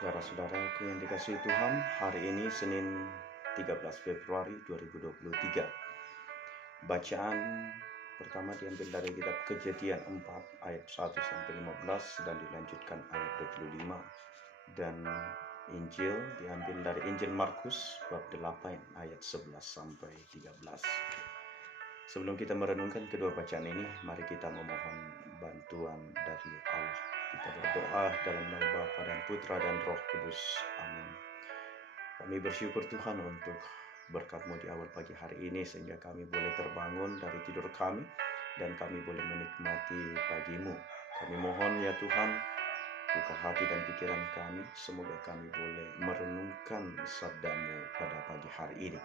Saudara-saudaraku yang dikasihi Tuhan, hari ini Senin 13 Februari 2023. Bacaan pertama diambil dari kitab Kejadian 4 ayat 1 sampai 15 dan dilanjutkan ayat 25. Dan Injil diambil dari Injil Markus bab 8 ayat 11 sampai 13. Sebelum kita merenungkan kedua bacaan ini, mari kita memohon bantuan dari Allah. Kita berdoa dalam nama Bapa dan Putra dan Roh Kudus. Amin. Kami bersyukur Tuhan untuk berkat-Mu di awal pagi hari ini, sehingga kami boleh terbangun dari tidur kami dan kami boleh menikmati pagi-Mu. Kami mohon ya Tuhan, buka hati dan pikiran kami, semoga kami boleh merenungkan sabda-Mu pada pagi hari ini.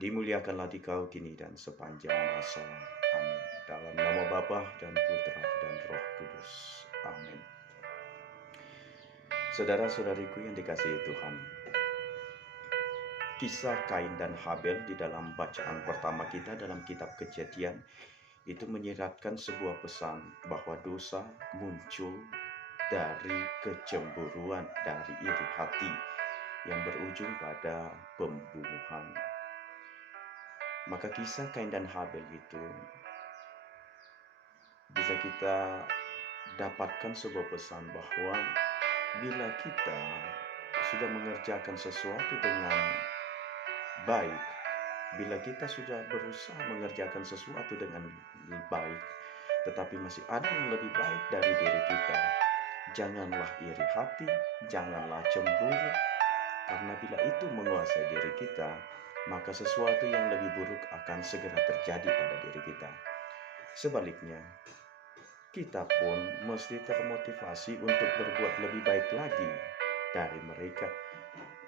Dimuliakanlah Dikau kini dan sepanjang masa. Amin. Dalam nama Bapa dan Putra dan Roh Kudus. Amin. Saudara-saudariku yang dikasihi Tuhan, kisah Kain dan Habel di dalam bacaan pertama kita dalam kitab Kejadian itu menyiratkan sebuah pesan bahwa dosa muncul dari kecemburuan, dari iri hati yang berujung pada pembunuhan. Maka kisah Kain dan Habel itu bisa kita dapatkan sebuah pesan bahwa bila kita sudah mengerjakan sesuatu dengan baik, bila kita sudah berusaha mengerjakan sesuatu dengan baik, tetapi masih ada yang lebih baik dari diri kita, janganlah iri hati, janganlah cemburu, karena bila itu menguasai diri kita, maka sesuatu yang lebih buruk akan segera terjadi pada diri kita. Sebaliknya, kita pun mesti termotivasi untuk berbuat lebih baik lagi dari mereka,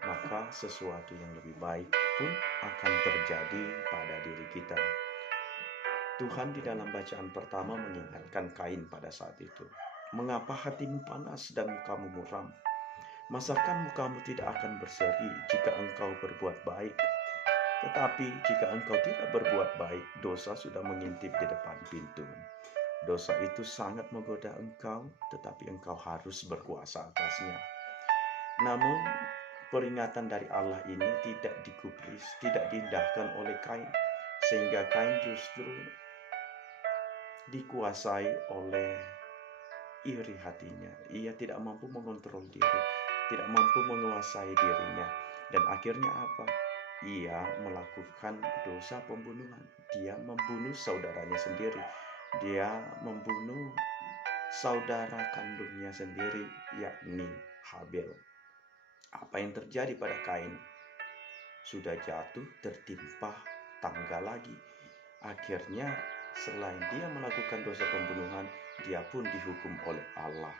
maka sesuatu yang lebih baik pun akan terjadi pada diri kita. Tuhan di dalam bacaan pertama mengingatkan Kain pada saat itu. Mengapa hatimu panas dan mukamu muram? Masakan mukamu tidak akan berseri jika engkau berbuat baik? Tetapi jika engkau tidak berbuat baik, dosa sudah mengintip di depan pintu. Dosa itu sangat menggoda engkau, tetapi engkau harus berkuasa atasnya. Namun, peringatan dari Allah ini tidak digubris, tidak diindahkan oleh Kain, sehingga Kain justru dikuasai oleh iri hatinya. Ia tidak mampu mengontrol diri, tidak mampu menguasai dirinya, dan akhirnya apa? Ia melakukan dosa pembunuhan. Dia membunuh saudaranya sendiri. Dia membunuh saudara kandungnya sendiri, yakni Habel. Apa yang terjadi pada Kain? Sudah jatuh tertimpa tangga lagi. Akhirnya selain dia melakukan dosa pembunuhan, dia pun dihukum oleh Allah.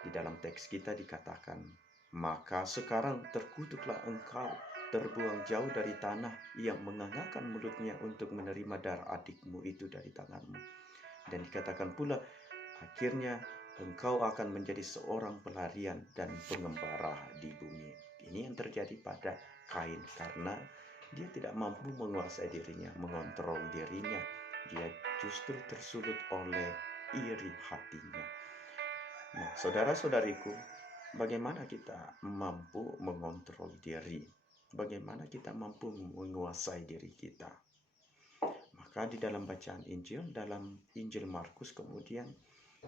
Di dalam teks kita dikatakan, maka sekarang terkutuklah engkau, terbuang jauh dari tanah yang menganggarkan mulutnya untuk menerima darah adikmu itu dari tanganmu. Dan dikatakan pula, akhirnya engkau akan menjadi seorang pelarian dan pengembara di bumi. Ini yang terjadi pada Kain karena dia tidak mampu menguasai dirinya, mengontrol dirinya. Dia justru tersulut oleh iri hatinya. Nah, saudara-saudariku, bagaimana kita mampu mengontrol diri? Bagaimana kita mampu menguasai diri kita? Maka di dalam bacaan Injil, dalam Injil Markus kemudian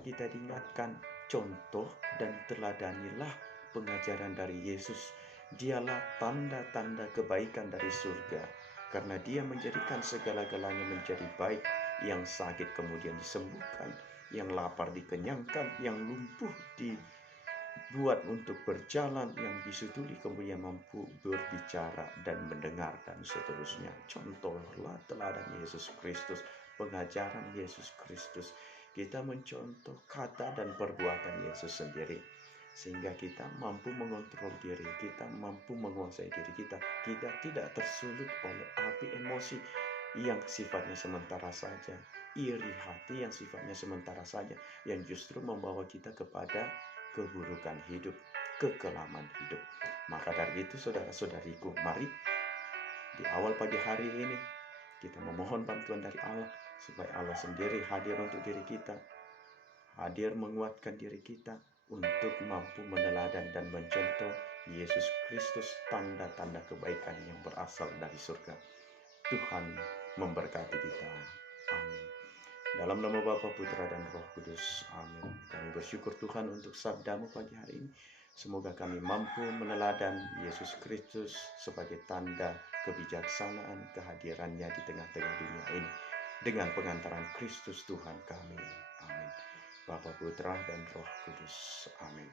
kita diingatkan contoh dan teladanilah pengajaran dari Yesus. Dialah tanda-tanda kebaikan dari surga, karena dia menjadikan segala-galanya menjadi baik, yang sakit kemudian disembuhkan, yang lapar dikenyangkan, yang lumpuh dibuat untuk berjalan, yang bisu tuli kemudian mampu berbicara dan mendengar, dan seterusnya. Contohlah teladan Yesus Kristus, pengajaran Yesus Kristus. Kita mencontoh kata dan perbuatan Yesus sendiri, sehingga kita mampu mengontrol diri kita, mampu menguasai diri kita. Kita tidak tersulut oleh api emosi yang sifatnya sementara saja, iri hati yang sifatnya sementara saja, yang justru membawa kita kepada keburukan hidup, kekelaman hidup. Maka dari itu saudara-saudariku, mari di awal pagi hari ini kita memohon bantuan dari Allah, supaya Allah sendiri hadir untuk diri kita, hadir menguatkan diri kita, untuk mampu meneladan dan mencontoh Yesus Kristus, tanda-tanda kebaikan yang berasal dari surga. Tuhan memberkati kita. Amin. Dalam nama Bapa, Putra, dan Roh Kudus. Amin. Kami bersyukur Tuhan untuk sabdamu pagi hari ini. Semoga kami mampu meneladan Yesus Kristus sebagai tanda kebijaksanaan kehadirannya di tengah-tengah dunia ini. Dengan pengantaran Kristus Tuhan kami. Amin. Bapa, Putra, dan Roh Kudus. Amin.